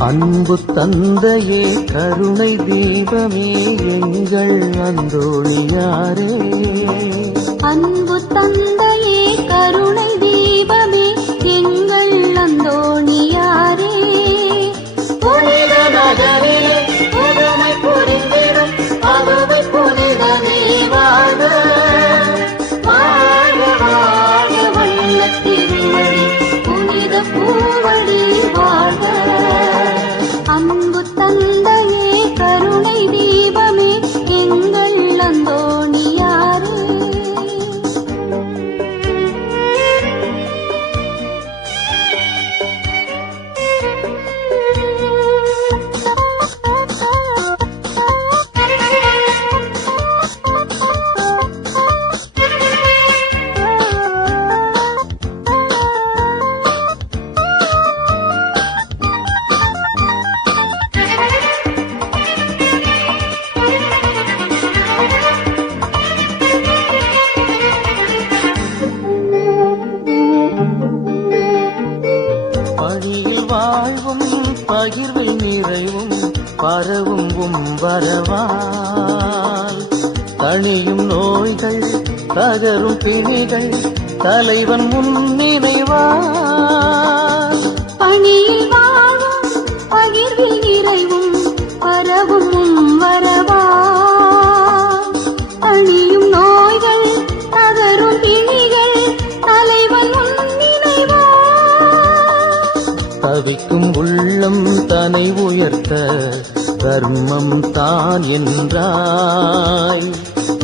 அன்பு தந்தையே கருணை தீபமே எங்கள் அந்தோணியாரே. அன்பு தந்தையே கருணை தீபமே எங்கள் அந்தோணியாரே. புனித நகரிலே புதுமை புரிந்திடும் அருமை புனிதனே வாழ்க வாழ்வும் பகிர்வில் நிறைவும் பரவும் உம் வரவால் தனியும் நோய்கள் தகரும் பிணிகள் தலைவன் முன் முன்னினைவால் பணியில் வாழும் பகிர்வில் நிறைவும் பரவும் உம் தவிக்கும் உள்ளம் தனை உயர்த்த தர்மம் தான் என்றாய்.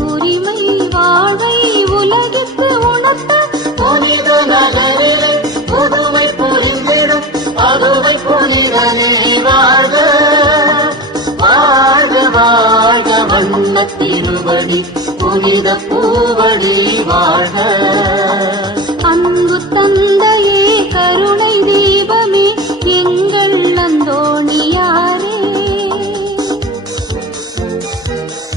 உரிமை வாழை உலகிற்கு உணர்த்த புனித நகரிலே புதுமை புரிந்திடும் அருமை புனிதனே வாழ்க. வாழ்க வாழ்க வண்ண திருவடி புனித பூவடி வாழ்க.